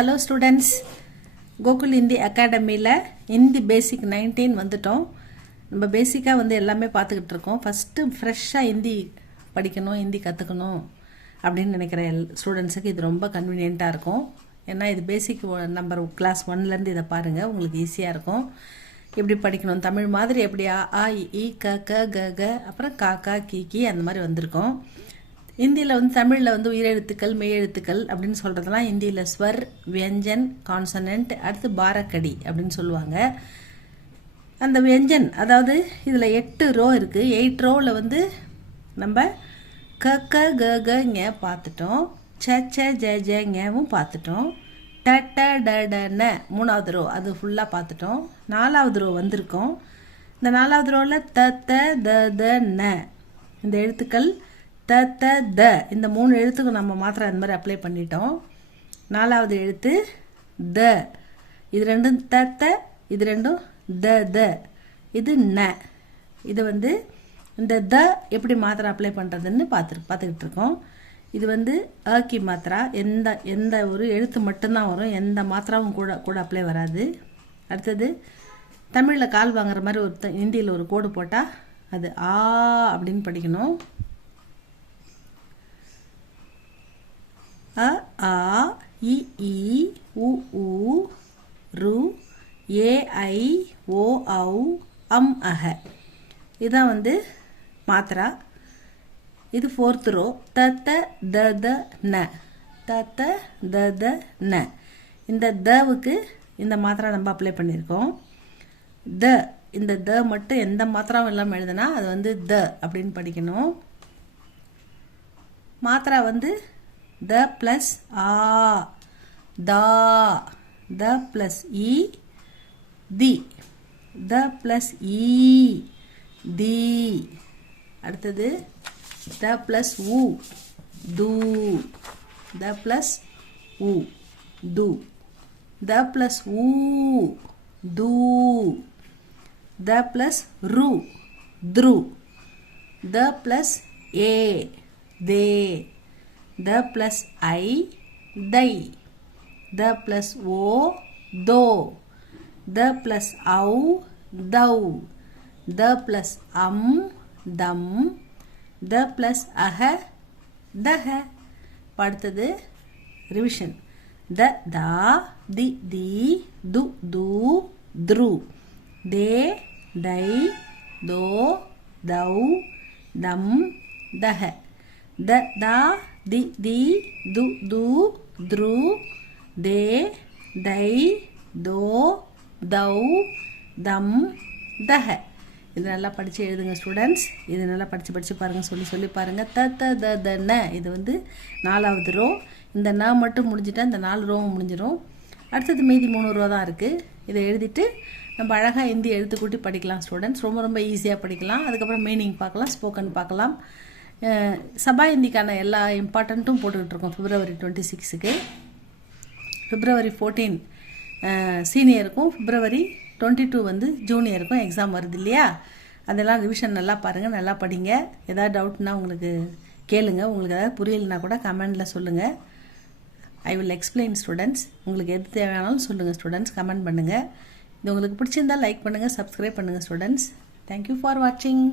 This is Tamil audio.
ஹலோ ஸ்டூடெண்ட்ஸ், கோகுல் இந்தி அகாடமியில் இந்தி பேசிக் 19 வந்துட்டோம். நம்ம பேசிக்காக எல்லாமே பார்த்துக்கிட்டு இருக்கோம். ஃபஸ்ட்டு ஃப்ரெஷ்ஷாக ஹிந்தி படிக்கணும், ஹிந்தி கற்றுக்கணும் அப்படின்னு நினைக்கிற ஸ்டூடெண்ட்ஸுக்கு இது ரொம்ப கன்வீனியண்ட்டாக இருக்கும். ஏன்னா இது பேசிக் நம்பர் கிளாஸ் 1லேருந்து இதை பாருங்கள், உங்களுக்கு ஈஸியாக இருக்கும். எப்படி படிக்கணும், தமிழ் மாதிரி எப்படி ஆ இ க க க க அப்புறம் கா கா கி கி அந்த மாதிரி வந்திருக்கும். இந்தியில் தமிழில் உயிரெழுத்துக்கள் மெய்யெழுத்துக்கள் அப்படின்னு சொல்கிறதெல்லாம் இந்தியில் ஸ்வர், வியஞ்சன், கான்சனன்ட், அடுத்து பாரக்கடி அப்படின்னு சொல்லுவாங்க. அந்த வியஞ்சன், அதாவது இதில் 8 ரோ இருக்குது. 8 ரோவில் நம்ம க க க கங்க பார்த்துட்டோம், ச ச ஜ ஜங்கவும் பார்த்துட்டோம், ட ட ட ட ந 3வது ரோ அது ஃபுல்லாக பார்த்துட்டோம். 4வது ரோ வந்திருக்கோம். இந்த 4வது ரோவில் த த த த ந இந்த எழுத்துக்கள் த த த இந்த 3 எழுத்துக்கும் நம்ம மாத்திரை அந்த மாதிரி அப்ளை பண்ணிட்டோம். 4வது எழுத்து த, இது ரெண்டும் த த, இது ரெண்டும் த த, இது ந. இது இந்த த எப்படி மாத்திரை அப்ளை பண்ணுறதுன்னு பார்த்துக்கிட்டு இருக்கோம். இது அக்கி மாத்திரா, எந்த ஒரு எழுத்து மட்டும்தான் வரும், எந்த மாத்திராவும் கூட அப்ளை வராது. அடுத்தது தமிழில் கால் வாங்குற மாதிரி ஹிந்தியில் ஒரு கோடு போட்டால் அது ஆ அப்படின்னு படிக்கணும். அ ஆ இ ஈ உ ஊ ரு ஏ ஐ ஓ ஔ அம் அஹ. இதுதான் மாத்திரா. இது 4th ரோ. த த த த ந, த த த த ந. இந்த தவுக்கு இந்த மாத்திரா நம்ம அப்ளை பண்ணியிருக்கோம். த, இந்த த மட்டும் எந்த மாத்திராவும் இல்லாமல் எழுதுனா அது த அப்படின்னு படிக்கணும். மாத்திரா த ப்ளஸ் ஆ, தா, the plus E the, the plus இ தி. அடுத்தது த ப்ளஸ் உ து, த ப்ளஸ் உ து, த ப்ளஸ் ஊ து, த ப்ளஸ் ரு த்ரு, த ப்ளஸ் ஏ தே, த ப்ளஸ் ஐ தை, த ப்ளஸ் ஓ தோ, த ப்ளஸ் ஔ தௌ, the plus am them, the plus அஹ தஹ. அடுத்தது ரிவிஷன். த தா தி தி து து த்ரு, தே தை தோ தௌ தம் தஹ, த தா தி தி து து த்ரு, தே தை தோ தௌ தம் தஹ. இது நல்லா படித்து எழுதுங்க ஸ்டூடெண்ட்ஸ். இது நல்லா படித்து பாருங்கள், சொல்லி பாருங்கள். த த த த ந, இது 4வது ரோ. இந்த ந மட்டும் முடிஞ்சிட்டா இந்த 4 ரோவும் முடிஞ்சிடும். அடுத்தது மீதி 3 ரோ தான் இருக்குது. இதை எழுதிட்டு நம்ம அழகாக ஹிந்தி எழுத்துக்கூட்டி படிக்கலாம் ஸ்டூடெண்ட்ஸ். ரொம்ப ஈஸியாக படிக்கலாம். அதுக்கப்புறம் மீனிங் பார்க்கலாம், ஸ்போக்கன் பார்க்கலாம். சபா ஹிந்திக்கான எல்லா இம்பார்ட்டண்ட்டும் போட்டுக்கிட்டு இருக்கோம். February 26க்கு, February 14 சீனியருக்கும், February 22 ஜூனியருக்கும் எக்ஸாம் வருது இல்லையா. அதெல்லாம் ரிவிஷன் நல்லா பாருங்கள், நல்லா படிங்க. ஏதாவது டவுட்னா உங்களுக்கு கேளுங்க. உங்களுக்கு ஏதாவது புரியலைன்னா கூட கமெண்டில் சொல்லுங்கள். I will explain students. உங்களுக்கு எது தேவையானாலும் சொல்லுங்கள் ஸ்டூடெண்ட்ஸ், கமெண்ட் பண்ணுங்கள். இது உங்களுக்கு பிடிச்சிருந்தால் லைக் பண்ணுங்கள், சப்ஸ்கிரைப் பண்ணுங்கள் ஸ்டூடெண்ட்ஸ். தேங்க்யூ ஃபார் வாட்சிங்.